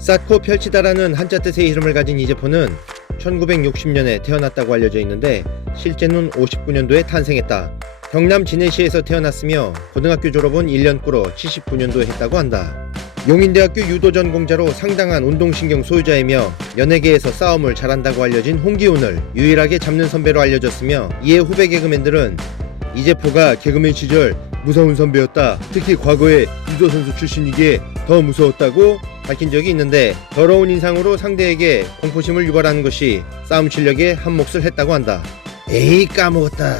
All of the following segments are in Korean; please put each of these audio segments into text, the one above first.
쌓고 펼치다라는 한자 뜻의 이름을 가진 이재포는 1960년에 태어났다고 알려져 있는데 실제는 59년도에 탄생했다. 경남 진해시에서 태어났으며 고등학교 졸업은 1년 꾸러 79년도에 했다고 한다. 용인대학교 유도 전공자로 상당한 운동신경 소유자이며 연예계에서 싸움을 잘한다고 알려진 홍기훈을 유일하게 잡는 선배로 알려졌으며 이에 후배 개그맨들은 이재포가 개그맨 시절 무서운 선배였다. 특히 과거에 유도 선수 출신이기에 더 무서웠다고 밝힌 적이 있는데 더러운 인상으로 상대에게 공포심을 유발하는 것이 싸움 실력에 한몫을 했다고 한다. 에이 까먹었다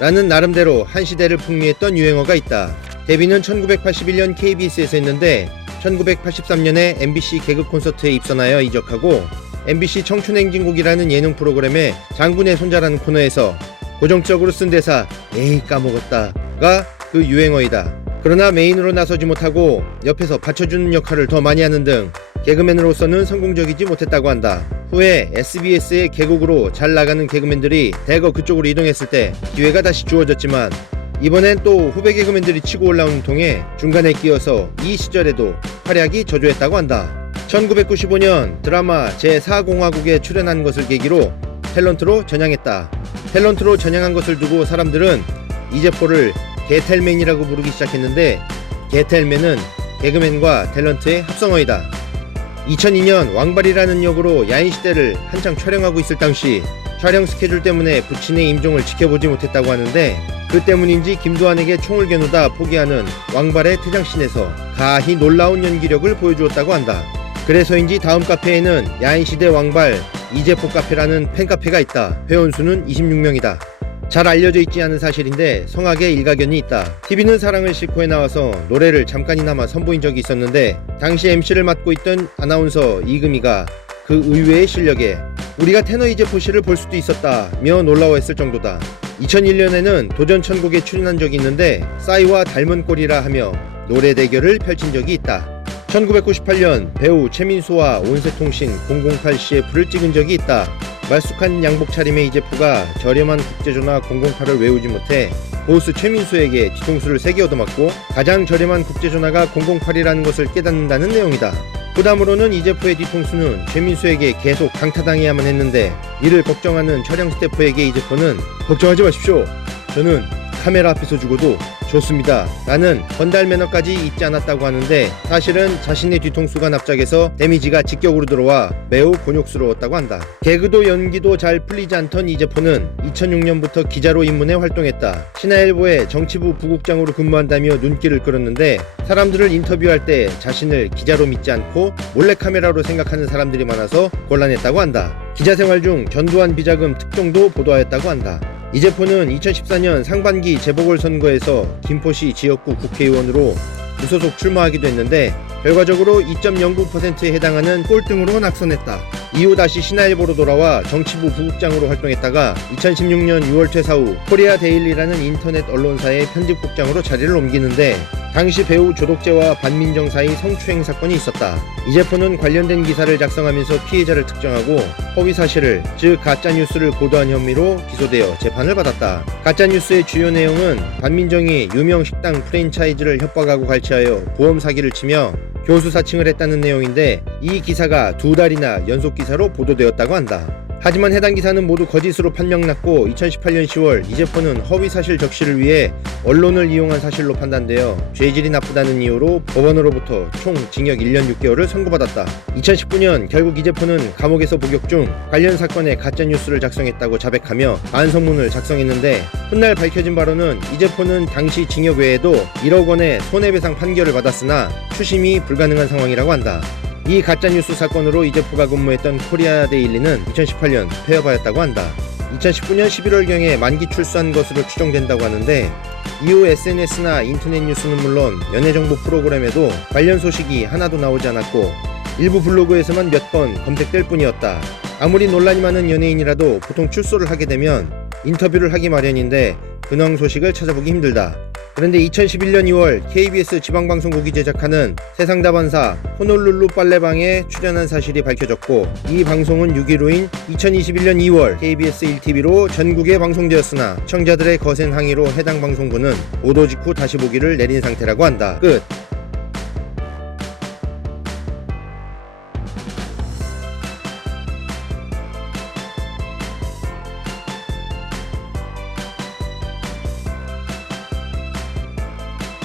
라는 나름대로 한 시대를 풍미했던 유행어가 있다. 데뷔는 1981년 KBS에서 했는데 1983년에 MBC 개그 콘서트에 입선하여 이적하고 MBC 청춘행진곡이라는 예능 프로그램에 장군의 손자라는 코너에서 고정적으로 쓴 대사 에이 까먹었다가 그 유행어이다. 그러나 메인으로 나서지 못하고 옆에서 받쳐주는 역할을 더 많이 하는 등 개그맨으로서는 성공적이지 못했다고 한다. 후에 SBS의 개국으로 잘 나가는 개그맨들이 대거 그쪽으로 이동했을 때 기회가 다시 주어졌지만 이번엔 또 후배 개그맨들이 치고 올라오는 통에 중간에 끼어서 이 시절에도 활약이 저조했다고 한다. 1995년 드라마 제4공화국에 출연한 것을 계기로 탤런트로 전향했다. 탤런트로 전향한 것을 두고 사람들은 이재포를 개텔맨이라고 부르기 시작했는데 개텔맨은 개그맨과 탤런트의 합성어이다. 2002년 왕발이라는 역으로 야인시대를 한창 촬영하고 있을 당시 촬영 스케줄 때문에 부친의 임종을 지켜보지 못했다고 하는데 그 때문인지 김두한에게 총을 겨누다 포기하는 왕발의 퇴장신에서 가히 놀라운 연기력을 보여주었다고 한다. 그래서인지 다음 카페에는 야인시대 왕발 이재포 카페라는 팬카페가 있다. 회원수는 26명이다. 잘 알려져 있지 않은 사실인데 성악에 일가견이 있다. TV는 사랑을 싣고에 나와서 노래를 잠깐이나마 선보인 적이 있었는데 당시 MC를 맡고 있던 아나운서 이금희가 그 의외의 실력에 우리가 테너 이재포 씨를 볼 수도 있었다며 놀라워했을 정도다. 2001년에는 도전천국에 출연한 적이 있는데 싸이와 닮은 꼴이라 하며 노래 대결을 펼친 적이 있다. 1998년 배우 최민수와 온세통신 008 CF를 찍은 적이 있다. 말쑥한 양복 차림의 이재포가 저렴한 국제전화 008을 외우지 못해 보스 최민수에게 뒤통수를 3개 얻어맞고 가장 저렴한 국제전화가 008이라는 것을 깨닫는다는 내용이다. 부담으로는 이재포의 뒤통수는 최민수에게 계속 강타당해야만 했는데 이를 걱정하는 촬영 스태프에게 이재포는 걱정하지 마십시오. 저는 카메라 앞에서 죽어도 좋습니다 라는 건달 매너까지 잊지 않았다고 하는데 사실은 자신의 뒤통수가 납작해서 데미지가 직격으로 들어와 매우 곤욕스러웠다고 한다. 개그도 연기도 잘 풀리지 않던 이재포는 2006년부터 기자로 입문해 활동했다. 신화일보의 정치부 부국장으로 근무한다며 눈길을 끌었는데 사람들을 인터뷰할 때 자신을 기자로 믿지 않고 몰래카메라로 생각하는 사람들이 많아서 곤란했다고 한다. 기자생활 중 전두환 비자금 특종도 보도하였다고 한다. 이재포는 2014년 상반기 재보궐선거에서 김포시 지역구 국회의원으로 무소속 출마하기도 했는데 결과적으로 2.09%에 해당하는 꼴등으로 낙선했다. 이후 다시 신화일보로 돌아와 정치부 부국장으로 활동했다가 2016년 6월 퇴사 후 코리아 데일리라는 인터넷 언론사의 편집국장으로 자리를 옮기는데 당시 배우 조덕재와 반민정 사이 성추행 사건이 있었다. 이재포는 관련된 기사를 작성하면서 피해자를 특정하고 허위 사실을 즉 가짜뉴스를 보도한 혐의로 기소되어 재판을 받았다. 가짜뉴스의 주요 내용은 반민정이 유명 식당 프랜차이즈를 협박하고 갈취하여 보험 사기를 치며 교수 사칭을 했다는 내용인데 이 기사가 2달이나 연속 기사로 보도되었다고 한다. 하지만 해당 기사는 모두 거짓으로 판명났고 2018년 10월 이재포는 허위사실 적시를 위해 언론을 이용한 사실로 판단되어 죄질이 나쁘다는 이유로 법원으로부터 총 징역 1년 6개월을 선고받았다. 2019년 결국 이재포는 감옥에서 복역 중 관련 사건에 가짜뉴스를 작성했다고 자백하며 반성문을 작성했는데 훗날 밝혀진 바로는 이재포는 당시 징역 외에도 1억 원의 손해배상 판결을 받았으나 추심이 불가능한 상황이라고 한다. 이 가짜뉴스 사건으로 이재포가 근무했던 코리아 데일리는 2018년 폐업하였다고 한다. 2019년 11월경에 만기 출소한 것으로 추정된다고 하는데 이후 SNS나 인터넷 뉴스는 물론 연예정보 프로그램에도 관련 소식이 하나도 나오지 않았고 일부 블로그에서만 몇 번 검색될 뿐이었다. 아무리 논란이 많은 연예인이라도 보통 출소를 하게 되면 인터뷰를 하기 마련인데 근황 소식을 찾아보기 힘들다. 그런데 2011년 2월 KBS 지방방송국이 제작하는 세상다반사 호놀룰루 빨래방에 출연한 사실이 밝혀졌고 이 방송은 6일 후인 2021년 2월 KBS 1TV로 전국에 방송되었으나 시청자들의 거센 항의로 해당 방송부는 보도 직후 다시 보기를 내린 상태라고 한다. 끝.